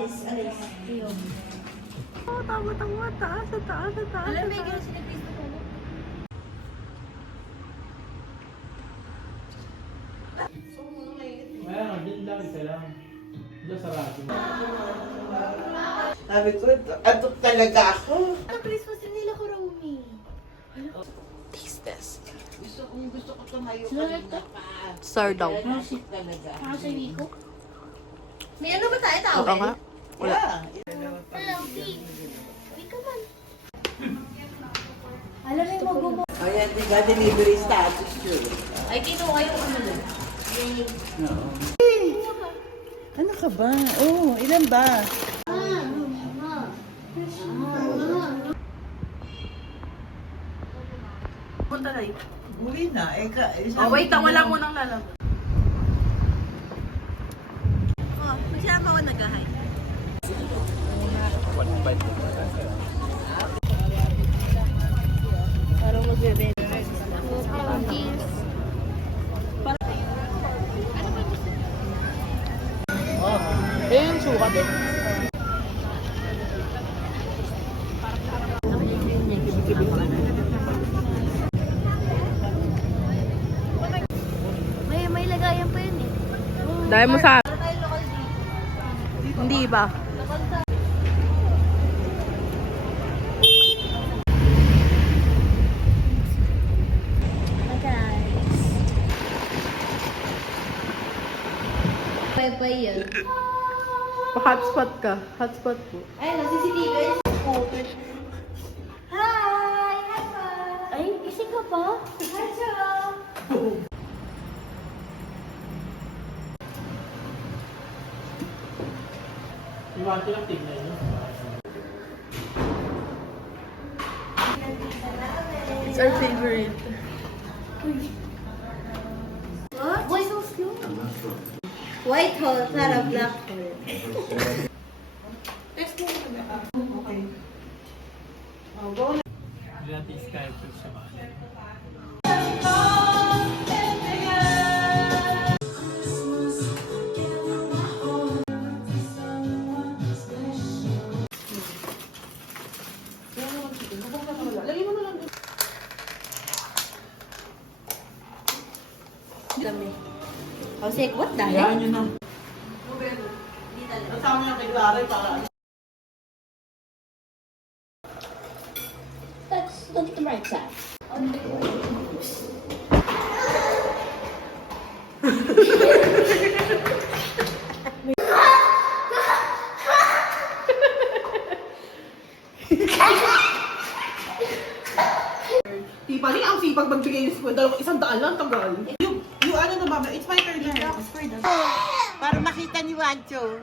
Oh, tama. Taas. Alam mo, yung sinag-Facebook ko. Kaya din lang, isa lang. Diyan sa radyo. Sabi ko, atok talaga ako. Ang Christmas din nila ko, Romy. Taste this. Gusto ko tumayo Sarap kanina pa. Sir daw. Nasip talaga. Sa Wiko. May ano ba tayo tawag? Baka nga. Wala. Hello, Pete. Wait ka man. Alam mo yung magbubo. Ayan, diba, delivery status yun. Ay, kinuha yung ano doon. Oo. Ano ka ba? Oh, ilan ba? Punta na eh. Uwi na. Oh, wait, wala mo nang lalabas. Oh, magsama ako nag-hi. Parang magbebe. Eh, yung sukat eh. May lagayan pa yun eh. Dahil mo sa... Hindi ba? Pay yun. Pa-hotspot ka. Hotspot po. Ay, nag-CCTV. Hi! Ay, gising ka pa? Hi, Chong! Iwan ko lang tingnan nyo. It's our favorite. What? Why so slow? White hole, not a black hole. Hindi natin Skype sa bahay. Dami. Jose, what the heck? Yan yun na. Kasama niya kay Clara para... Let's look at the right side. Di pa rin ang sipag magbigay ng school. 100 lang, tagal. Yung ano na mama, it's my turn na. Para makita ni Wancho.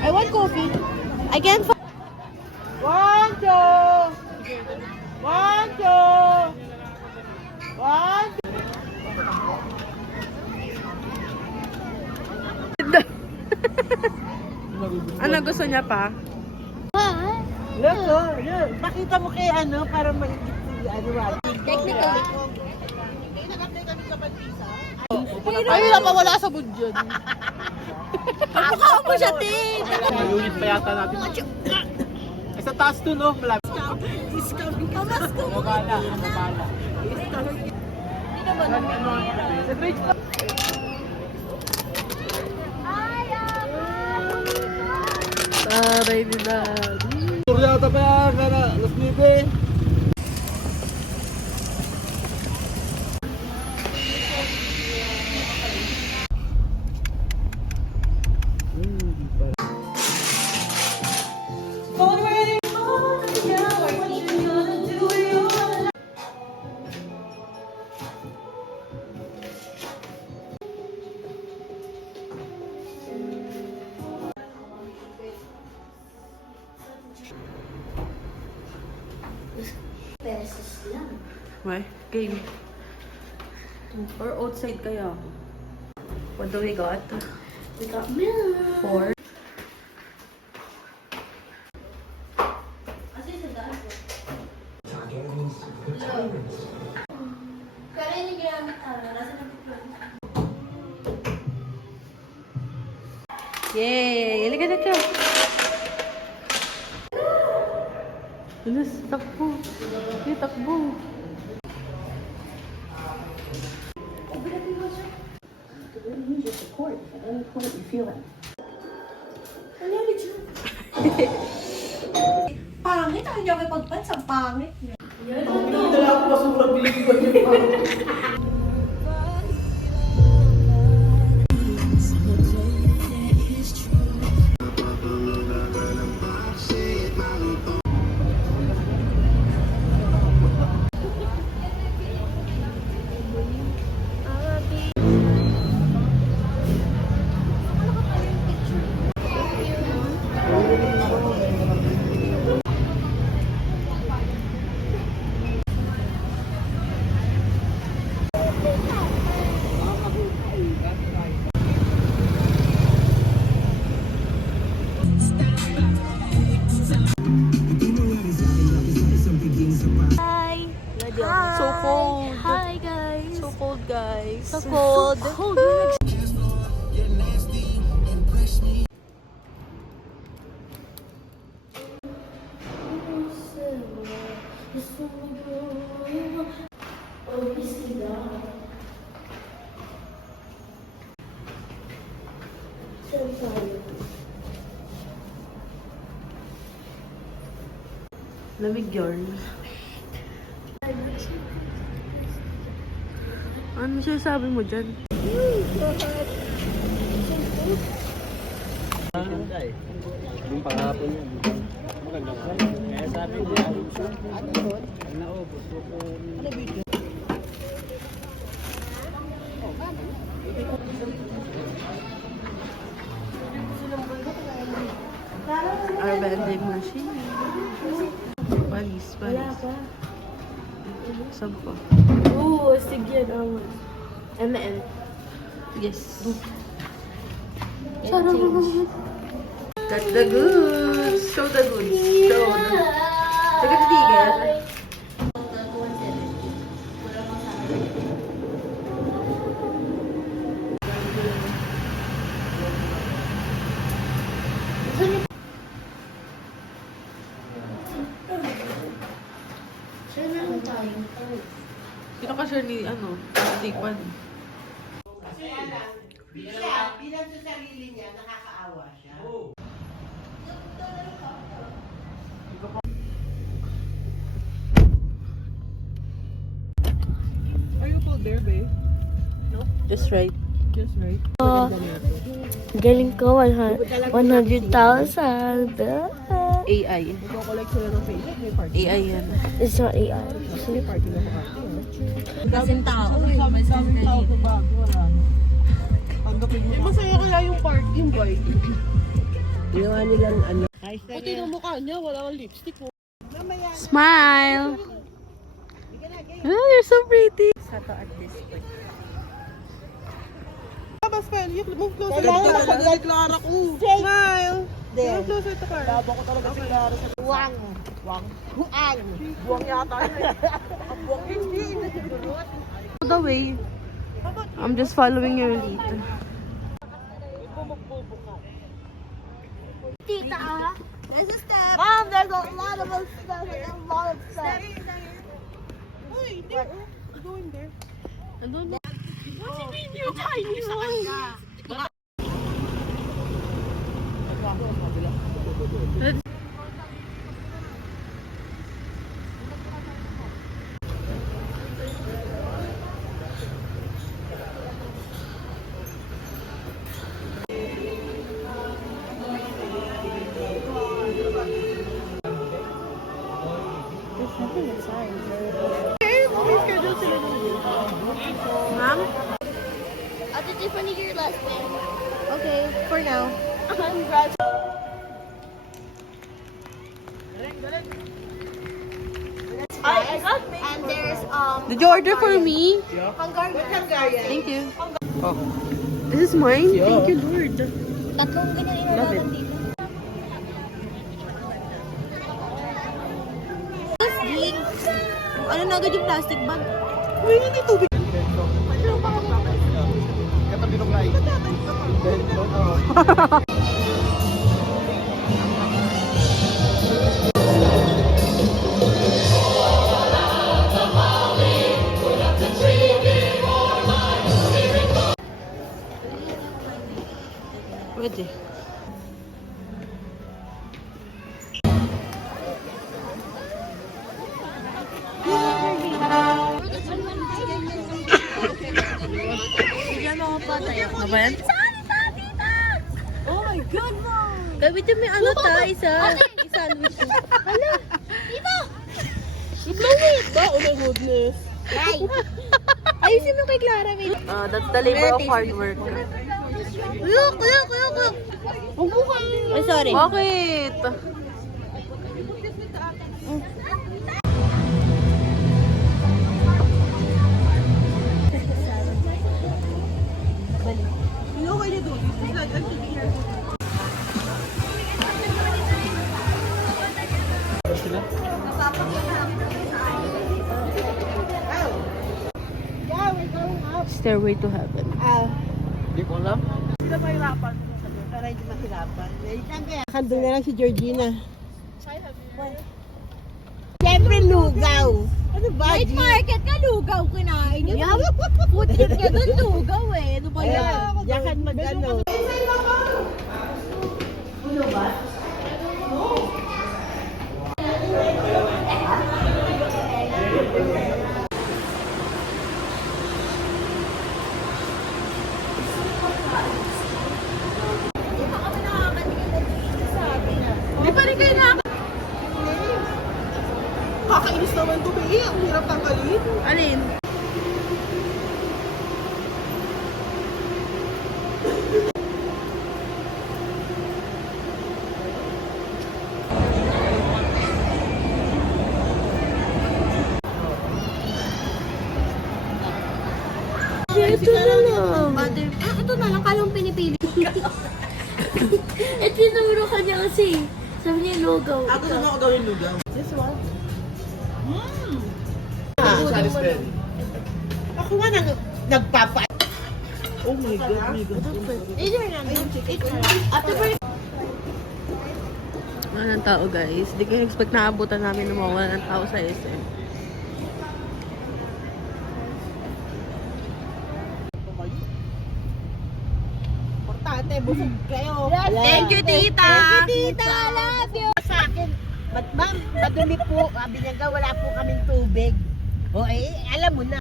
I want coffee. Again, Wancho! Wancho! Wancho! Ano gusto niya pa? Look, oh, look. Pakita mo kay ano para maigit si ano Wancho. technically. Ay, napawala sa budget. Mukha mo siya, Tin! Unit pa yata natin. Ay, sa taas to, no? Malapit. Kamas ko mo. Mabala. Sa bridge pa. Taray ni Daddy. Suryata pa yan, kaya alas 9. Why? Game. Or outside kaya ako. What do we got? We got milk. 4. Kaya yung ginamit nasa nagpipron. Yay! Halika na ka! Alas, takbo. Hey, takbo. Pangit, ang hindi ako ipagpansa. Pangit. Hindi na lang ako basura, binibigyan niyo pa. So cold. Hi, guys. So cold, guys. So cold. Lamig yarn. Ano siya sabi mo dyan? Yung pangapon yan. Maganda nga. Kaya sabi niya, ang naubos ko po. Our vending machine. Palis. Saan pa? Oo, sige yan. M&M. Yes. Sarap naman. Got the goods. Show the goods. Show the... Taga titigil. Sure naman tayo. Sino ka siya ni, ano, tikwan? Bilang sa sarili niya, nakakaawa siya. Are you cold there, babe? Just right. Just right. Galing ko, 100,000. AI. Magkakolect sila ng Facebook, may party. AI yan. It's not AI. May party na makati. Kasing tao. Daming tao sa bago, wala na. Tanggapin mo. Masaya kaya yung party, yung vibe. Ginawa nilang ano. Pati ng mukha niya, wala kang lipstick. Smile! Oh, you're so pretty. Sato at this point. Mas Pel, you move closer. Kailangan ako na Clara ko. Smile! Move closer to Clara. Labo ko talaga si Clara. Wang. Wang. Buang. Buwang yata yun. Ang buwang hindi. The way. I'm just following your lead. Tita, ah. There's a step. Mom, there's a lot of us. There's a lot of stuff. Uy, there. Go in there. Andun ba? What's your name? You're tiny one. Ma'am? Ate Tiffany, your last name. Okay, for now. Congrats. I got and there's Did you order for me? Hungarian. Thank you. Oh. This is mine? Thank you, Lord. Tatlong ganyan Love it. inalagan dito. Big. Ano na agad yung plastic bag? Uy, hindi tubig. Pwede. Ano ba yan? Oh my God, Mom! Gamitin mo yung ano ta, isa. I-sandwich mo. Hala! Dito! Ba? Oh my goodness. Ay! Ayusin mo kay Clara, baby. That's the labor of hard work. Look! Huwag mo kayo. Ay, sorry. Bakit? You know what you do? You just like, I'm taking care of it. Stairway to Heaven. Hindi ko alam. Sila mahirapan. Para hindi mahirapan. Handong na lang si Georgina. Siyempre lugaw. Ano ba? Night market ka, lugaw kinain yun. Food trip ka dun, lugaw eh. Ano ba yan? Ayan, yakan mag-ano. Di pa rin kayo na. Kakainis naman to, Bea. Ang hirap tanggalin. Alin? Ito na lang. Ito na lang, kalong pinipili. Eh, tinuro ka niya kasi. Sabi niya, lugaw. Ako na ako gawin lugaw. This one? Ako nga nagpapa... Oh my God, my God. Either na. After break. Wala ng tao, guys. Di kayo expect na abutan namin na mawala ng tao sa SM. Importante, busog kayo. Thank you, tita! Tita, love you. Sa akin, ma'am, madumi po. Sabi niya nga, wala po kaming tubig. O eh, alam mo na.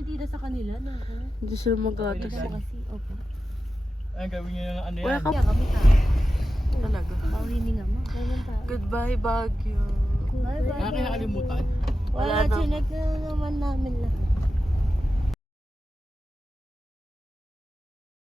Tita sa kanila, no? Hindi sila magatas. Kasi, opo. Ay, gawin nyo na ano Wala yan. ka Kaya kami ta. talaga. Paulining naman. Ganyan tayo. Goodbye, Baguio. Bye-bye. Nakakalimutan. Wala, Wala na. chinek na naman namin lahat.